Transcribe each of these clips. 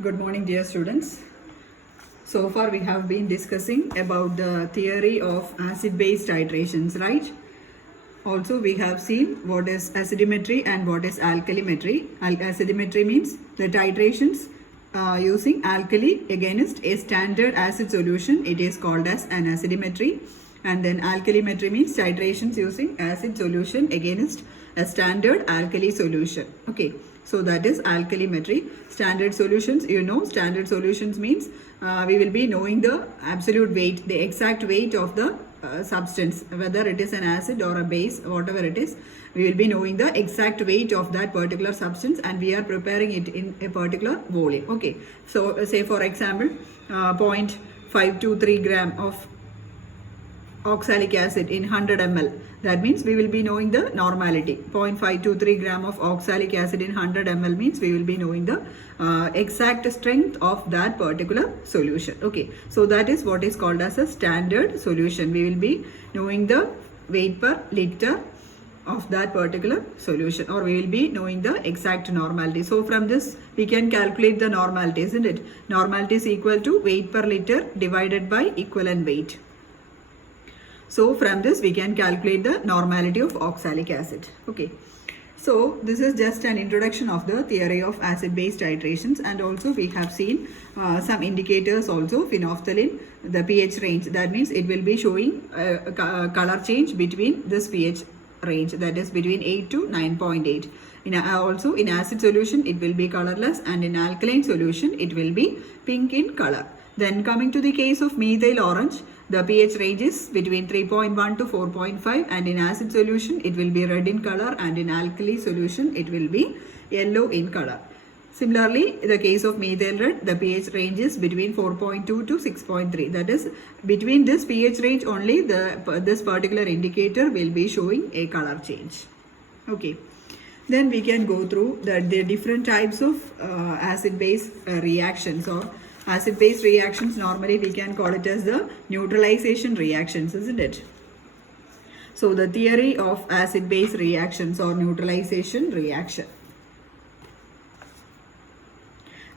Good morning, dear students. So far we have been discussing about the theory of acid-base titrations, right? Also we have seen what is acidimetry and what is alkalimetry. Acidimetry means the titrations using alkali against a standard acid solution. It is called as an acidimetry. And then alkalimetry means titrations using acid solution against a standard alkali solution. Okay, so that is alkalimetry. Standard solutions, standard solutions means we will be knowing the absolute weight, the exact weight of the substance, whether it is an acid or a base, whatever it is, we will be knowing the exact weight of that particular substance and we are preparing it in a particular volume. Okay, so say for example 0.523 gram of oxalic acid in 100 ml. That means we will be knowing the normality. 0.523 gram of oxalic acid in 100 ml means we will be knowing the exact strength of that particular solution. Okay, so that is what is called as a standard solution. We will be knowing the weight per liter of that particular solution, or we will be knowing the exact normality. So from this we can calculate the normality, isn't it? Normality is equal to weight per liter divided by equivalent weight. So from this we can calculate the normality of oxalic acid. Okay, so this is just an introduction of the theory of acid-base titrations, and also we have seen some indicators also. Phenolphthalein, the pH range, that means it will be showing color change between this pH range, that is between 8 to 9.8. Also in acid solution it will be colorless, and in alkaline solution it will be pink in color. Then coming to the case of methyl orange, the pH range is between 3.1 to 4.5, and in acid solution it will be red in color, and in alkali solution it will be yellow in color. Similarly, in the case of methyl red, the pH range is between 4.2 to 6.3. That is, between this pH range only this particular indicator will be showing a color change. Okay. Then we can go through the different types of acid-base reactions, or acid-base reactions. Normally we can call it as the neutralization reactions, isn't it? So the theory of acid-base reactions or neutralization reaction.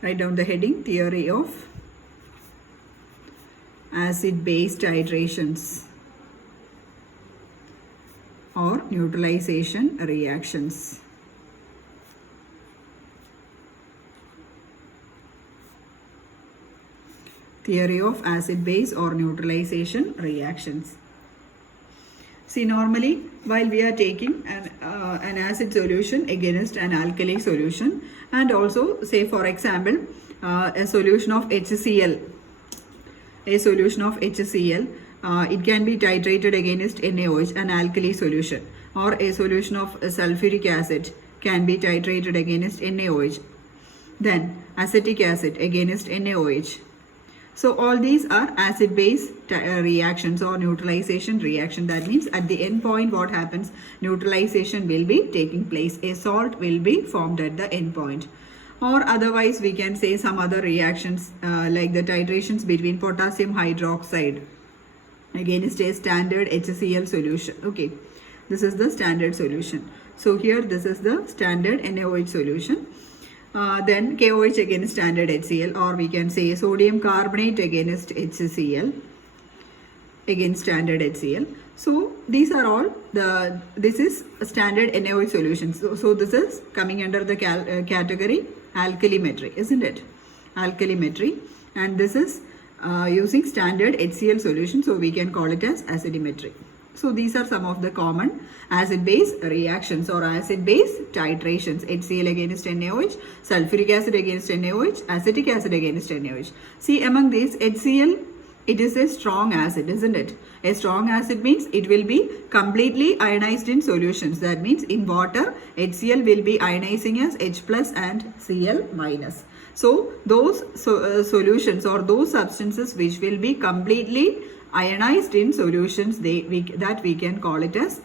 Write down the heading, theory of acid-base titrations or neutralization reactions. Theory of acid-base or neutralization reactions. See, normally while we are taking an acid solution against an alkali solution, and also say for example a solution of HCl, it can be titrated against NaOH, an alkali solution, or a solution of sulfuric acid can be titrated against NaOH, then acetic acid against NaOH. So all these are acid-base reactions or neutralization reaction. That means at the end point what happens? Neutralization will be taking place. A salt will be formed at the end point. Or otherwise we can say some other reactions like the titrations between potassium hydroxide against a standard HCl solution. Okay, this is the standard solution. So here this is the standard NaOH solution. Then KOH against standard HCl, or we can say sodium carbonate against HCl against standard HCl. So these are all this is a standard NaOH solution. So this is coming under the category alkalimetry, isn't it? Alkalimetry, and this is using standard HCl solution, so we can call it as acidimetry. So these are some of the common acid-base reactions or acid-base titrations. HCl against NaOH, sulfuric acid against NaOH, acetic acid against NaOH. See, among these, HCl, it is a strong acid, isn't it? A strong acid means it will be completely ionized in solutions. That means in water, HCl will be ionizing as H plus and Cl minus. So those solutions or those substances which will be completely ionized in solutions, that we can call it as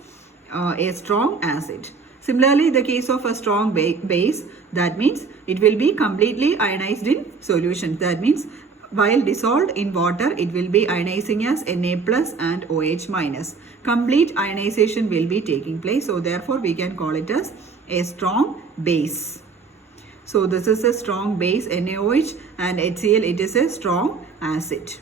a strong acid. Similarly, the case of a strong base, that means it will be completely ionized in solutions. That means while dissolved in water, it will be ionizing as Na plus and OH minus. Complete ionization will be taking place. So therefore, we can call it as a strong base. So this is a strong base NaOH, and HCl, it is a strong acid.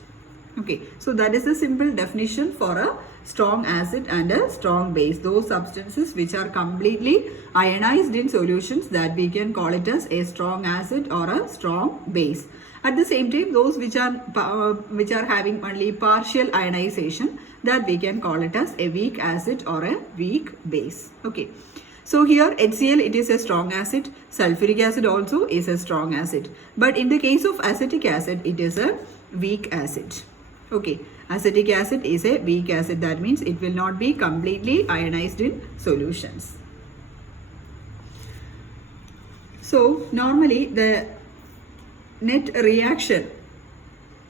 Okay, so that is a simple definition for a strong acid and a strong base. Those substances which are completely ionized in solutions, that we can call it as a strong acid or a strong base. At the same time, those which are having only partial ionization, that we can call it as a weak acid or a weak base. Okay. So here HCl, it is a strong acid. Sulfuric acid also is a strong acid. But in the case of acetic acid, it is a weak acid. Okay, acetic acid is a weak acid. That means it will not be completely ionized in solutions. So normally the net reaction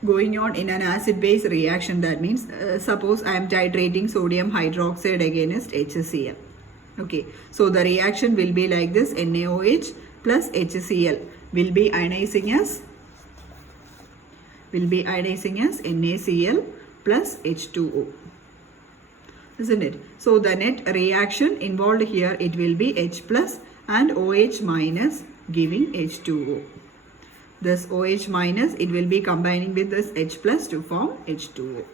going on in an acid-base reaction, that means suppose I am titrating sodium hydroxide against HCl. Okay, so the reaction will be like this: NaOH plus HCl will be ionizing as NaCl plus H2O, isn't it? So the net reaction involved here, it will be H plus and OH minus giving H2O. This OH minus, it will be combining with this H plus to form H2O.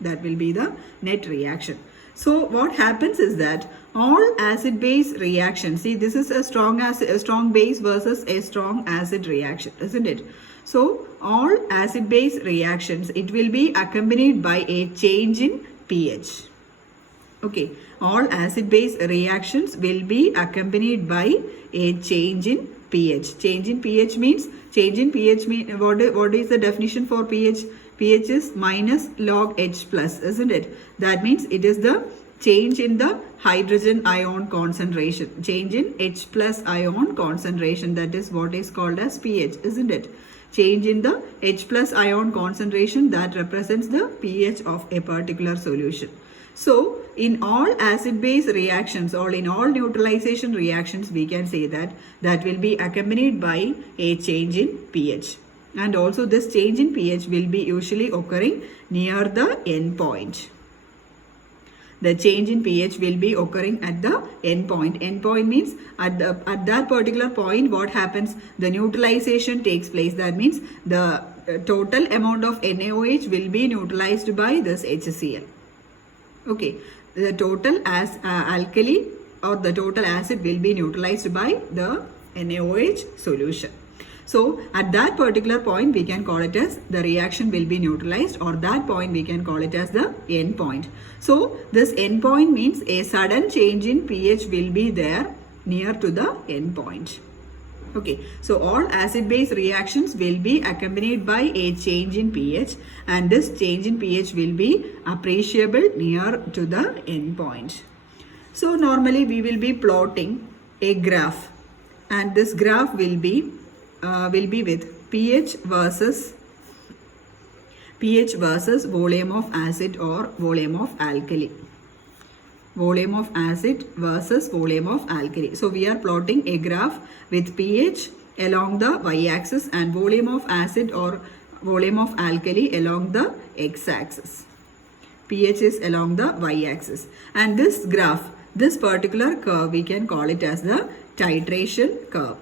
That will be the net reaction. So what happens is that all acid-base reactions, see, this is a strong base versus a strong acid reaction, isn't it? So all acid-base reactions, it will be accompanied by a change in pH. Okay, all acid-base reactions will be accompanied by a change in pH. Change in pH means, what is the definition for pH? pH is minus log H plus, isn't it? That means it is the change in the hydrogen ion concentration, change in H plus ion concentration. That is what is called as pH, isn't it? Change in the H plus ion concentration, that represents the pH of a particular solution. So in all acid-base reactions, or in all neutralization reactions, we can say that will be accompanied by a change in pH. And also this change in pH will be usually occurring near the end point. The change in pH will be occurring at the end point. End point means at that particular point, what happens? The neutralization takes place. That means the total amount of NaOH will be neutralized by this HCl. Okay, the total alkali or the total acid will be neutralized by the NaOH solution. So at that particular point, we can call it as the reaction will be neutralized, or that point we can call it as the end point. So this end point means a sudden change in pH will be there near to the end point. Okay, so all acid-base reactions will be accompanied by a change in pH, and this change in pH will be appreciable near to the end point. So normally we will be plotting a graph, and this graph will be with pH versus volume of acid or volume of alkali. Volume of acid versus volume of alkali. So we are plotting a graph with pH along the y-axis and volume of acid or volume of alkali along the x-axis. pH is along the y-axis. And this graph, this particular curve, we can call it as the titration curve.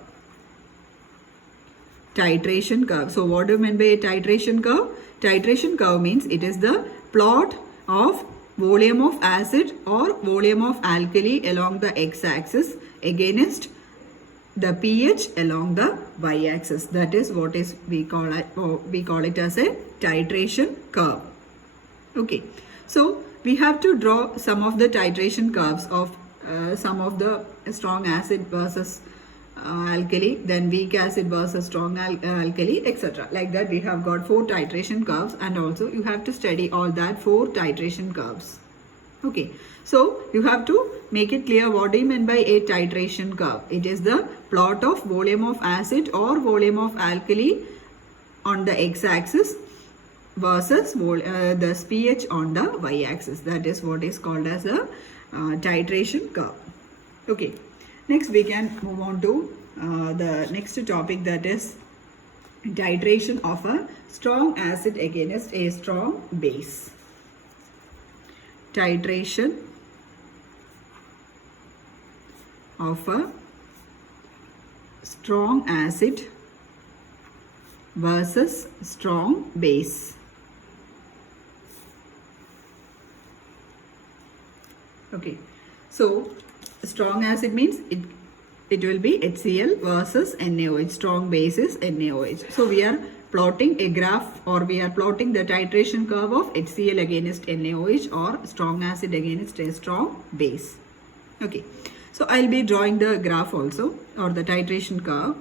Titration curve. So what do you mean by a titration curve? Titration curve means it is the plot of volume of acid or volume of alkali along the x-axis against the pH along the y-axis. That is what is we call it as a titration curve. Okay, so we have to draw some of the titration curves of some of the strong acid versus alkali, then weak acid versus strong alkali, etc. Like that we have got 4 titration curves, and also you have to study all that 4 titration curves. Okay, so you have to make it clear what do you mean by a titration curve. It is the plot of volume of acid or volume of alkali on the x-axis versus the pH on the y-axis. That is what is called as a titration curve. Okay. Next, we can move on to the next topic, that is titration of a strong acid against a strong base. Titration of a strong acid versus strong base. Okay, so strong acid means it will be HCl versus NaOH. Strong base is NaOH. So we are plotting a graph, or we are plotting the titration curve of HCl against NaOH or strong acid against a strong base. Okay, so I'll be drawing the graph also, or the titration curve.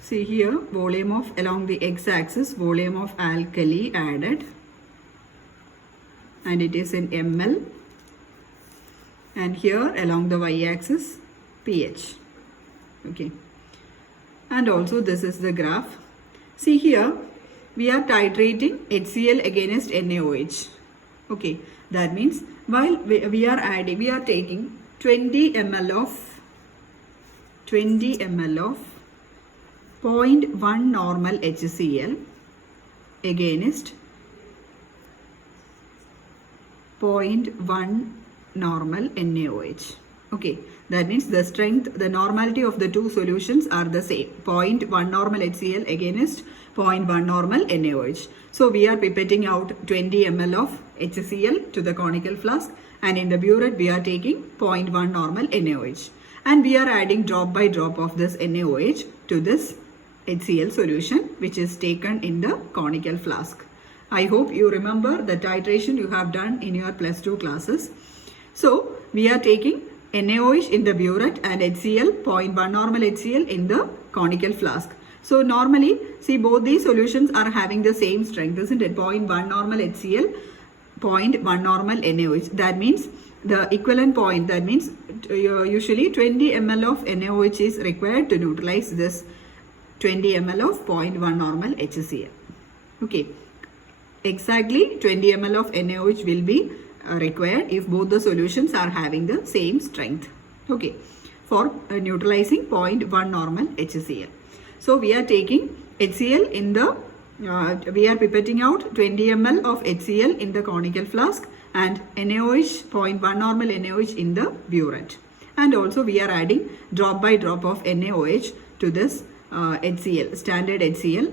See here, volume of, along the x-axis, volume of alkali added, and it is in ml. And here along the y-axis, pH. Okay, and also this is the graph. See here, we are titrating HCl against NaOH. Okay, that means while we are taking 20 ml of 0.1 normal HCl against 0.1 normal NaOH. Okay, that means the strength, the normality of the two solutions are the same. 0.1 normal HCl against 0.1 normal NaOH. So we are pipetting out 20 ml of HCl to the conical flask, and in the burette we are taking 0.1 normal NaOH. And we are adding drop by drop of this NaOH to this HCl solution, which is taken in the conical flask. I hope you remember the titration you have done in your +2 classes. So we are taking NaOH in the burette and HCl, 0.1 normal HCl in the conical flask. So normally, see, both these solutions are having the same strength, isn't it? 0.1 normal HCl, 0.1 normal NaOH. That means the equivalent point, that means usually 20 ml of NaOH is required to neutralize this 20 ml of 0.1 normal HCl. Okay, exactly 20 ml of NaOH will be required if both the solutions are having the same strength. Okay, for neutralizing 0.1 normal HCl. So we are taking HCl in the, we are pipetting out 20 ml of HCl in the conical flask and NaOH, 0.1 normal NaOH in the burette. And also we are adding drop by drop of NaOH to this HCl, standard HCl,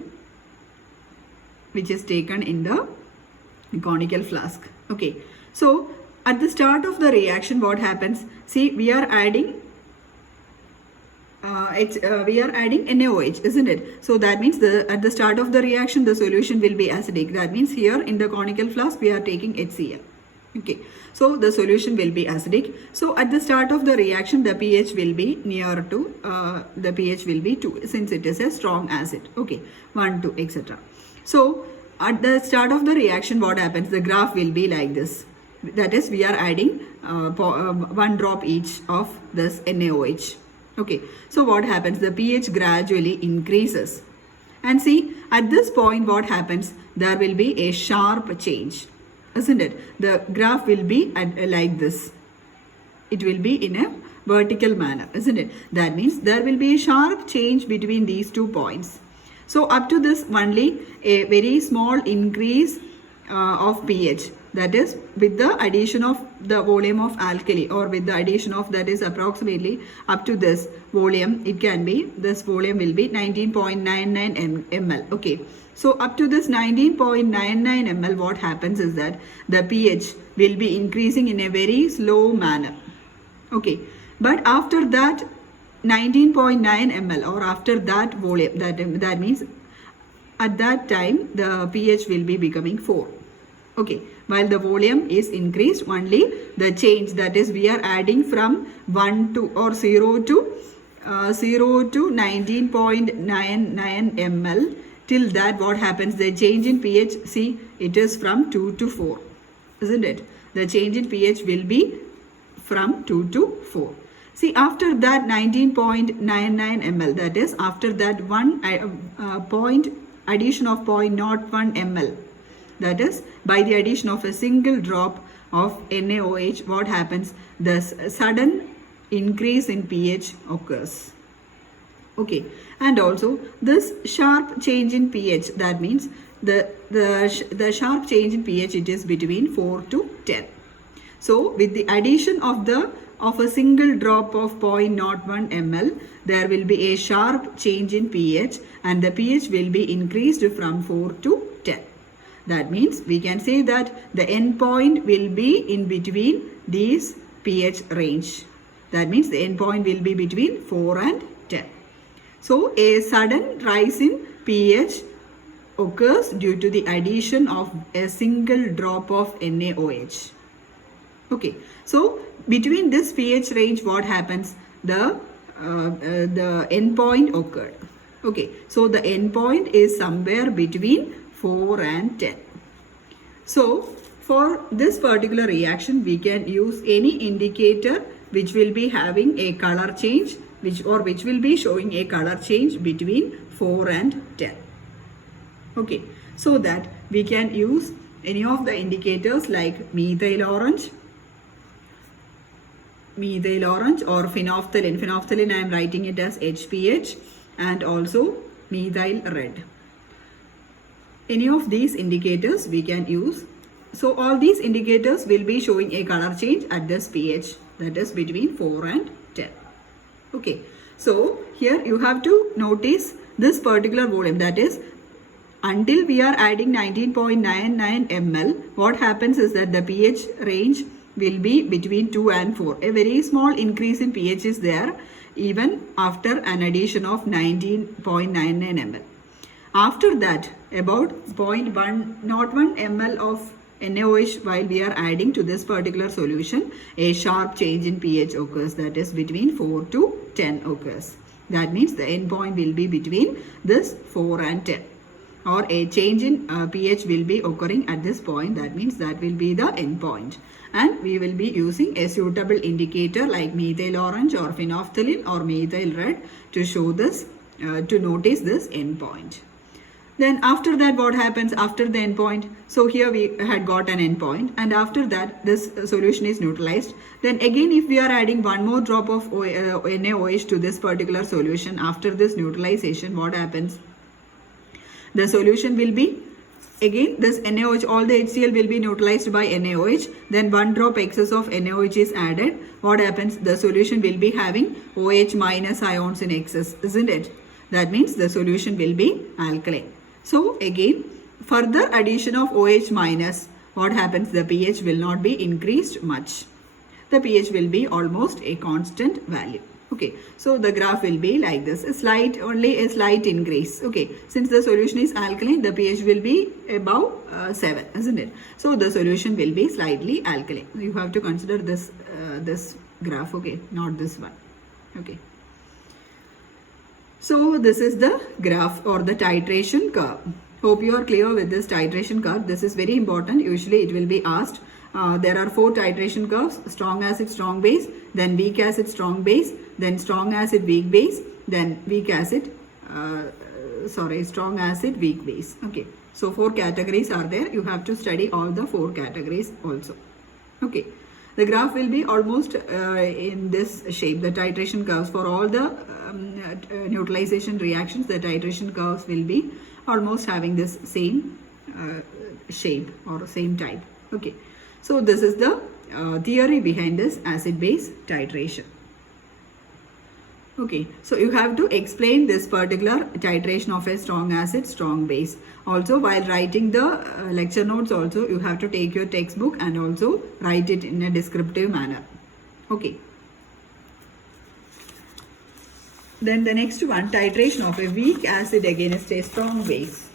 which is taken in the conical flask. Okay, so at the start of the reaction, what happens? See, we are adding NaOH, isn't it? So that means at the start of the reaction, the solution will be acidic. That means here in the conical flask, we are taking HCl. Okay, so the solution will be acidic. So at the start of the reaction, the pH will be near to, the pH will be 2, since it is a strong acid. Okay, 1, 2, etc. So at the start of the reaction, what happens? The graph will be like this. That is, we are adding 1 drop each of this NaOH. Okay, so what happens? The pH gradually increases. And see, at this point, what happens? There will be a sharp change, isn't it? The graph will be like this. It will be in a vertical manner, isn't it? That means there will be a sharp change between these 2 points. So up to this, only a very small increase of pH. That is, with the addition of the volume of alkali, or with the addition of, that is approximately up to this volume, it can be, this volume will be 19.99 ml. Okay, so up to this 19.99 ml, what happens is that the pH will be increasing in a very slow manner. Okay, but after that 19.9 ml, or after that volume, that means at that time the pH will be becoming 4. Okay, while the volume is increased, only the change, that is, we are adding from 1 to, or 0 to 19.99 ml. Till that, what happens? The change in pH, see, it is from 2 to 4, isn't it? The change in pH will be from 2 to 4. See, after that 19.99 ml, that is, after that addition of 0.01 ml, that is, by the addition of a single drop of NaOH, what happens? The sudden increase in pH occurs. Okay, and also this sharp change in pH, that means the sharp change in pH, it is between 4 to 10. So with the addition of a single drop of 0.01 ml, there will be a sharp change in pH and the pH will be increased from 4 to 10. That means we can say that the endpoint will be in between these pH range. That means the endpoint will be between 4 and 10. So a sudden rise in pH occurs due to the addition of a single drop of NaOH. Okay, so between this pH range, what happens? The endpoint occurred. Okay, so the endpoint is somewhere between 4 and 10. So for this particular reaction, we can use any indicator which will be having a color change, which will be showing a color change between 4 and 10. Okay, so that we can use any of the indicators like methyl orange or phenolphthalein. Phenolphthalein, I am writing it as HPH, and also methyl red. Any of these indicators we can use. So all these indicators will be showing a color change at this pH, that is between 4 and 10. Okay, so here you have to notice this particular volume, that is until we are adding 19.99 ml, what happens is that the pH range will be between 2 and 4. A very small increase in pH is there even after an addition of 19.99 ml. After that, about 0.101 ml of NaOH while we are adding to this particular solution, a sharp change in pH occurs, that is between 4 to 10 occurs. That means the endpoint will be between this 4 and 10. Or a change in pH will be occurring at this point, that means that will be the endpoint. And we will be using a suitable indicator like methyl orange or phenolphthalein or methyl red to show this, to notice this endpoint. Then after that, what happens after the endpoint? So here we had got an endpoint, and after that this solution is neutralized. Then again, if we are adding one more drop of NaOH to this particular solution after this neutralization, what happens? The solution will be, again this NaOH, all the HCl will be neutralized by NaOH. Then one drop excess of NaOH is added. What happens? The solution will be having OH minus ions in excess, isn't it? That means the solution will be alkaline. So again, further addition of OH minus, what happens? The pH will not be increased much. The pH will be almost a constant value. Okay, so the graph will be like this, only a slight increase. Okay, since the solution is alkaline, the pH will be above 7, isn't it? So the solution will be slightly alkaline. You have to consider this this graph, okay, not this one. Okay. So this is the graph or the titration curve. Hope you are clear with this titration curve. This is very important. Usually it will be asked. There are 4 titration curves: strong acid, strong base, then weak acid, strong base, then strong acid, weak base, then weak acid, strong acid, weak base. Okay, so 4 categories are there. You have to study all the 4 categories also. Okay, the graph will be almost in this shape. The titration curves for all the neutralization reactions, the titration curves will be almost having this same shape or same type. Okay, so this is the theory behind this acid-base titration. Okay, so you have to explain this particular titration of a strong acid, strong base. Also, while writing the lecture notes also, you have to take your textbook and also write it in a descriptive manner. Okay. Then the next one, titration of a weak acid against a strong base.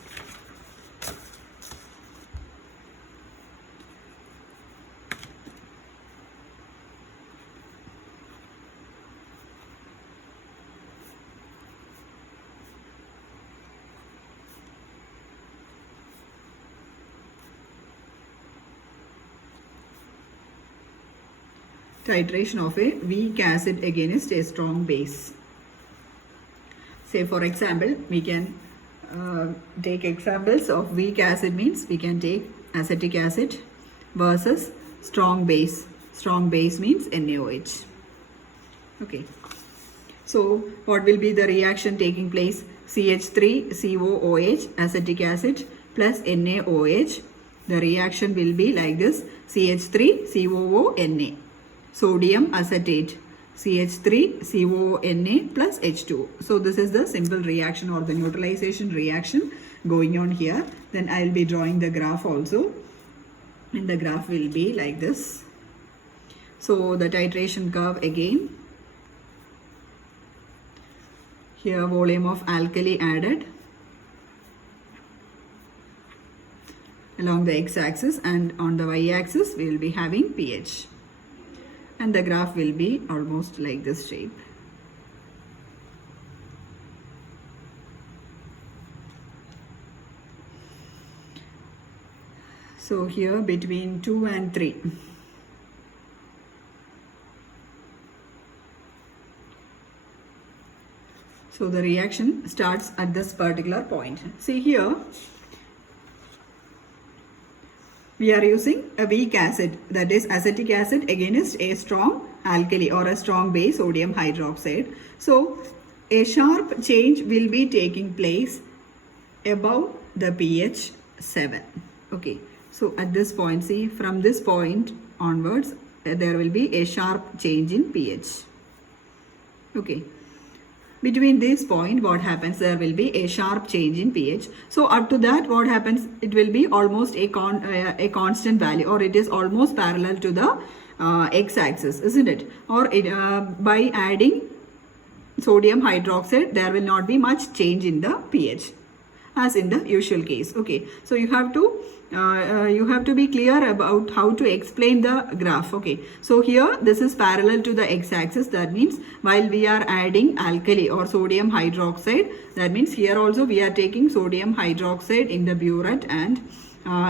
Titration of a weak acid against a strong base. Say for example, we can take examples of weak acid, means we can take acetic acid versus strong base. Strong base means NaOH. Okay. So what will be the reaction taking place? CH3COOH acetic acid plus NaOH. The reaction will be like this: CH3COONa, sodium acetate, CH3COONa plus H2O. So this is the simple reaction or the neutralization reaction going on here. Then I will be drawing the graph also, and the graph will be like this. So the titration curve again. Here volume of alkali added along the x-axis, and on the y-axis we will be having pH, and the graph will be almost like this shape. So here between 2 and 3. So the reaction starts at this particular point. See here, we are using a weak acid, that is acetic acid, against a strong alkali or a strong base, sodium hydroxide. So a sharp change will be taking place above the pH 7. Okay, so at this point, see, from this point onwards, there will be a sharp change in pH. Okay. Between this point, what happens? There will be a sharp change in pH. So up to that, what happens? It will be almost a constant value, or it is almost parallel to the x-axis, isn't it? Or by adding sodium hydroxide, there will not be much change in the pH, as in the usual case. Okay, so you have to be clear about how to explain the graph. Okay, so here this is parallel to the x-axis. That means while we are adding alkali or sodium hydroxide, that means here also we are taking sodium hydroxide in the burette, and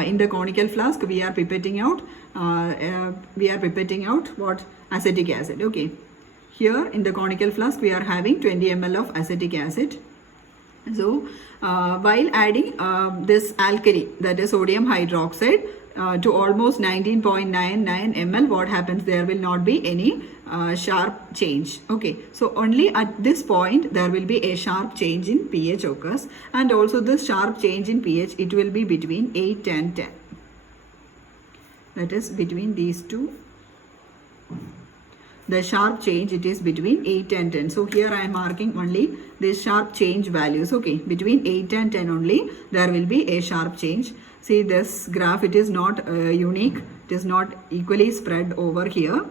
in the conical flask we are pipetting out what? Acetic acid. Okay, here in the conical flask we are having 20 ml of acetic acid. So while adding this alkali, that is sodium hydroxide, to almost 19.99 ml, what happens? There will not be any sharp change. Okay, so only at this point there will be a sharp change in pH occurs, and also this sharp change in pH, it will be between 8 and 10. That is between these two. The sharp change, it is between 8 and 10. So here I am marking only the sharp change values. Okay, between 8 and 10 only there will be a sharp change. See this graph, it is not unique, it is not equally spread over here.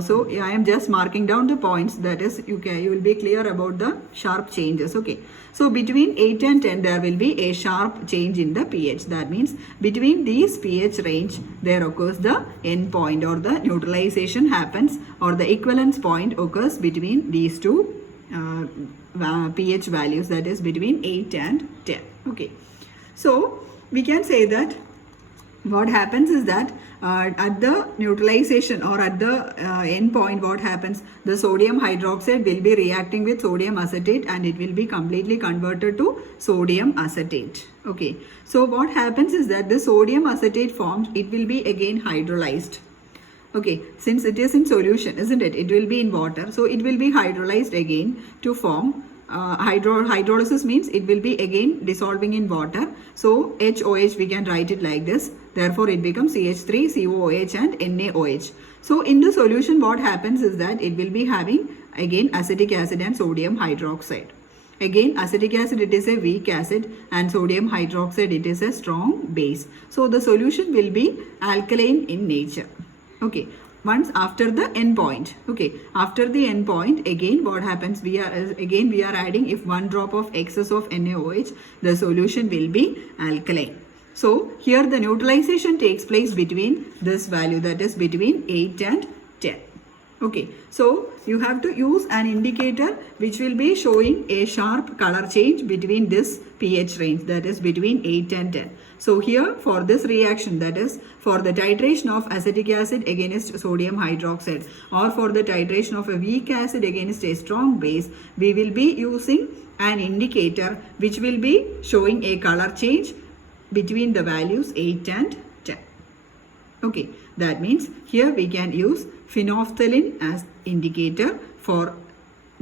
So I am just marking down the points, that is you will be clear about the sharp changes. Okay, so between 8 and 10 there will be a sharp change in the pH. That means between these pH range there occurs the end point, or the neutralization happens, or the equivalence point occurs between these two pH values, that is between 8 and 10. Okay, so we can say that what happens is that at the neutralization, or at the end point, what happens? The sodium hydroxide will be reacting with sodium acetate, and it will be completely converted to sodium acetate. Okay, so what happens is that the sodium acetate formed, it will be again hydrolyzed. Okay, since it is in solution, isn't it? It will be in water, so it will be hydrolyzed again to form hydrolysis means it will be again dissolving in water. So HOH, we can write it like this. Therefore, it becomes CH3COOH and NaOH. So in the solution, what happens is that it will be having again acetic acid and sodium hydroxide. Again, acetic acid, it is a weak acid, and sodium hydroxide, it is a strong base. So the solution will be alkaline in nature. Okay, once after the end point. Okay, after the end point, again what happens? We are adding, if 1 drop of excess of NaOH, the solution will be alkaline. So here the neutralization takes place between this value, that is between 8 and 10. Okay, so you have to use an indicator which will be showing a sharp color change between this pH range, that is between 8 and 10. So here for this reaction, that is for the titration of acetic acid against sodium hydroxide, or for the titration of a weak acid against a strong base, we will be using an indicator which will be showing a color change between the values 8 and 10. Okay, that means here we can use phenolphthalein as indicator for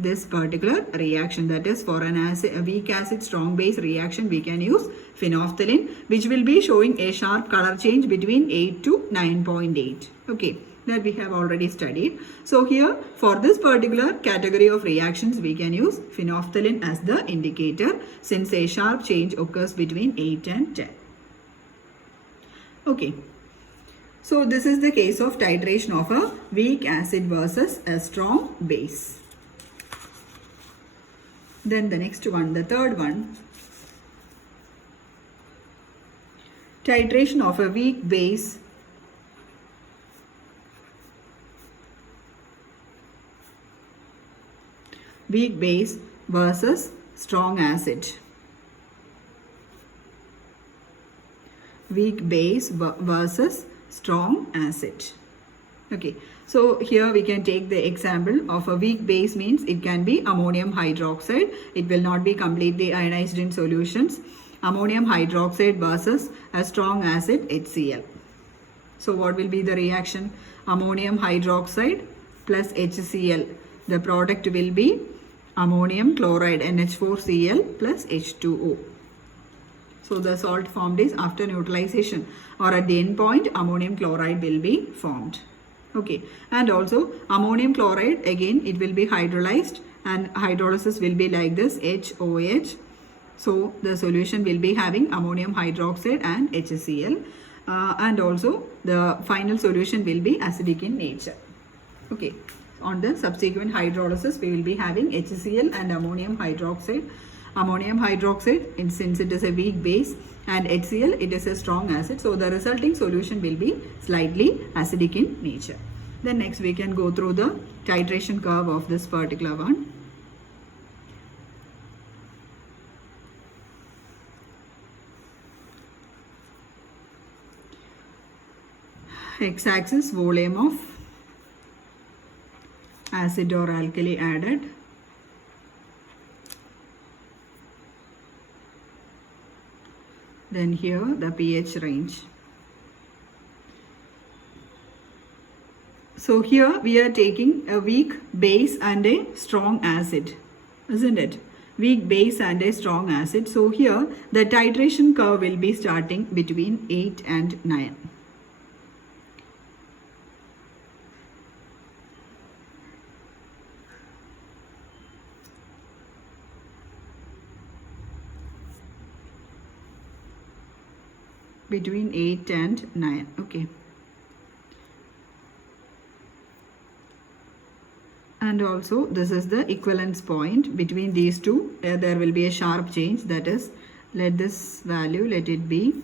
this particular reaction. That is, for a weak acid strong base reaction, we can use phenolphthalein, which will be showing a sharp color change between 8 to 9.8. Okay, that we have already studied. So here, for this particular category of reactions, we can use phenolphthalein as the indicator, since a sharp change occurs between 8 and 10. Okay. So this is the case of titration of a weak acid versus a strong base. Then the next one, the third one, titration of a weak base versus strong acid. Weak base versus strong acid. Okay, so here we can take the example of a weak base, means it can be ammonium hydroxide. It will not be completely ionized in solutions. Ammonium hydroxide versus a strong acid, HCl. So what will be the reaction? Ammonium hydroxide plus HCl. The product will be ammonium chloride, NH4Cl plus H2O. So the salt formed is after neutralization, or at the end point ammonium chloride will be formed. Okay, and also ammonium chloride, again it will be hydrolyzed, and hydrolysis will be like this, HOH. So the solution will be having ammonium hydroxide and HCl, and also the final solution will be acidic in nature. Okay, on the subsequent hydrolysis we will be having HCl and ammonium hydroxide. Ammonium hydroxide, since it is a weak base, and HCl, it is a strong acid. So the resulting solution will be slightly acidic in nature. Then next we can go through the titration curve of this particular one. X-axis, volume of acid or alkali added. Then here the pH range. So here we are taking a weak base and a strong acid, isn't it? Weak base and a strong acid. So here the titration curve will be starting between 8 and 9. Between 8 and 9. Okay. And also this is the equivalence point between these two. There will be a sharp change, that is, let this value, let it be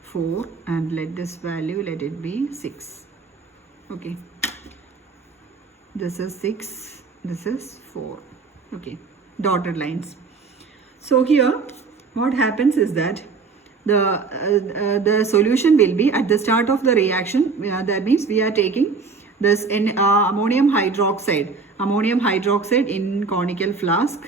4, and let this value, let it be 6. Okay. This is 6, this is 4. Okay. Dotted lines. So here what happens is that the solution will be at the start of the reaction. That means we are taking this in ammonium hydroxide in conical flask,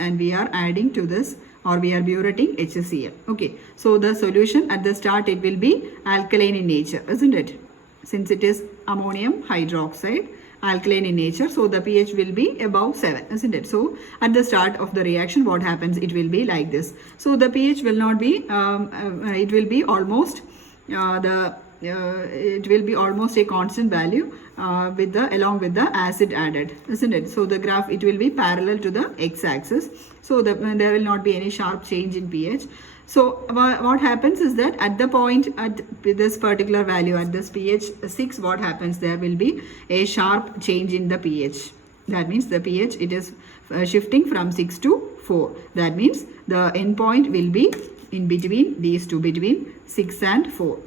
and we are adding to this, or we are buryting HCl. Okay, so the solution at the start, it will be alkaline in nature, isn't it? Since it is ammonium hydroxide, alkaline in nature, so the pH will be above 7, isn't it? So at the start of the reaction, what happens? It will be like this. So the pH will not be it will be almost it will be almost a constant value along with the acid added, isn't it? So the graph, it will be parallel to the x-axis, so there will not be any sharp change in pH. So what happens is that at the point, at this particular value, at this pH 6, what happens? There will be a sharp change in the pH. That means the pH, it is shifting from 6 to 4. That means the end point will be in between these two, between 6 and 4.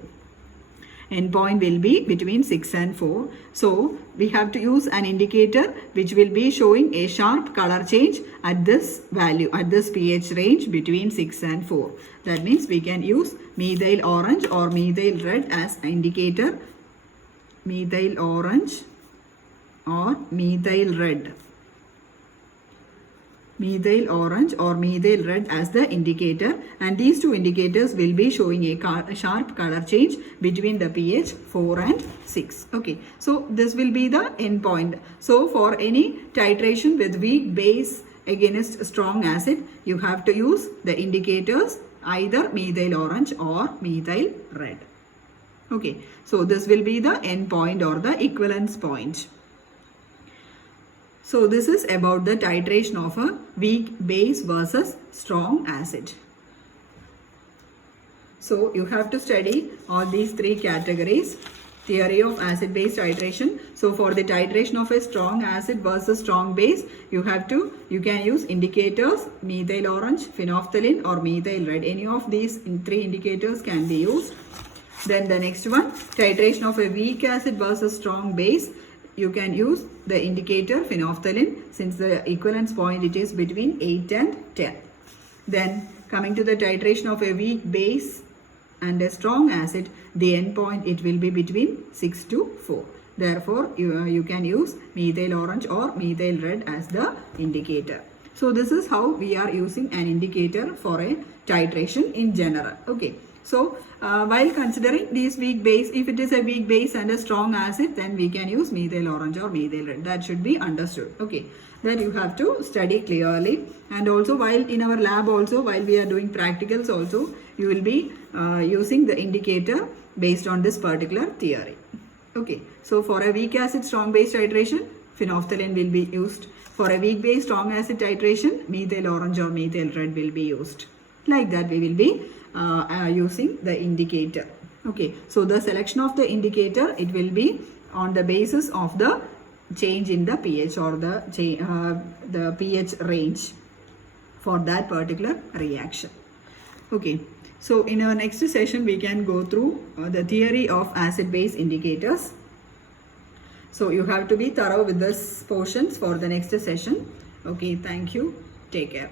End point will be between 6 and 4. So we have to use an indicator which will be showing a sharp color change at this value, at this pH range between 6 and 4. That means we can use methyl orange or methyl red as indicator. Methyl orange or methyl red methyl orange or methyl red as the indicator, and these two indicators will be showing a sharp color change between the pH 4 and 6. Okay, so this will be the end point. So for any titration with weak base against strong acid, you have to use the indicators either methyl orange or methyl red. Okay, so this will be the end point or the equivalence point. So this is about the titration of a weak base versus strong acid. So you have to study all these three categories. Theory of acid-base titration. So for the titration of a strong acid versus strong base, you can use indicators methyl orange, phenolphthalein or methyl red. Any of these three indicators can be used. Then the next one, titration of a weak acid versus strong base. You can use the indicator phenolphthalein, since the equivalence point it is between 8 and 10. Then coming to the titration of a weak base and a strong acid, the end point it will be between 6 to 4. Therefore, you can use methyl orange or methyl red as the indicator. So this is how we are using an indicator for a titration in general. Okay. So while considering these weak base, if it is a weak base and a strong acid, then we can use methyl orange or methyl red. That should be understood. Okay. That you have to study clearly. And also while in our lab also, while we are doing practicals also, you will be using the indicator based on this particular theory. Okay. So for a weak acid strong base titration, phenolphthalein will be used. For a weak base strong acid titration, methyl orange or methyl red will be used. Like that we will be using the indicator. Okay, so the selection of the indicator, it will be on the basis of the change in the pH or the pH range for that particular reaction. Okay, so in our next session we can go through the theory of acid-base indicators. So you have to be thorough with this portions for the next session. Okay, thank you. Take care.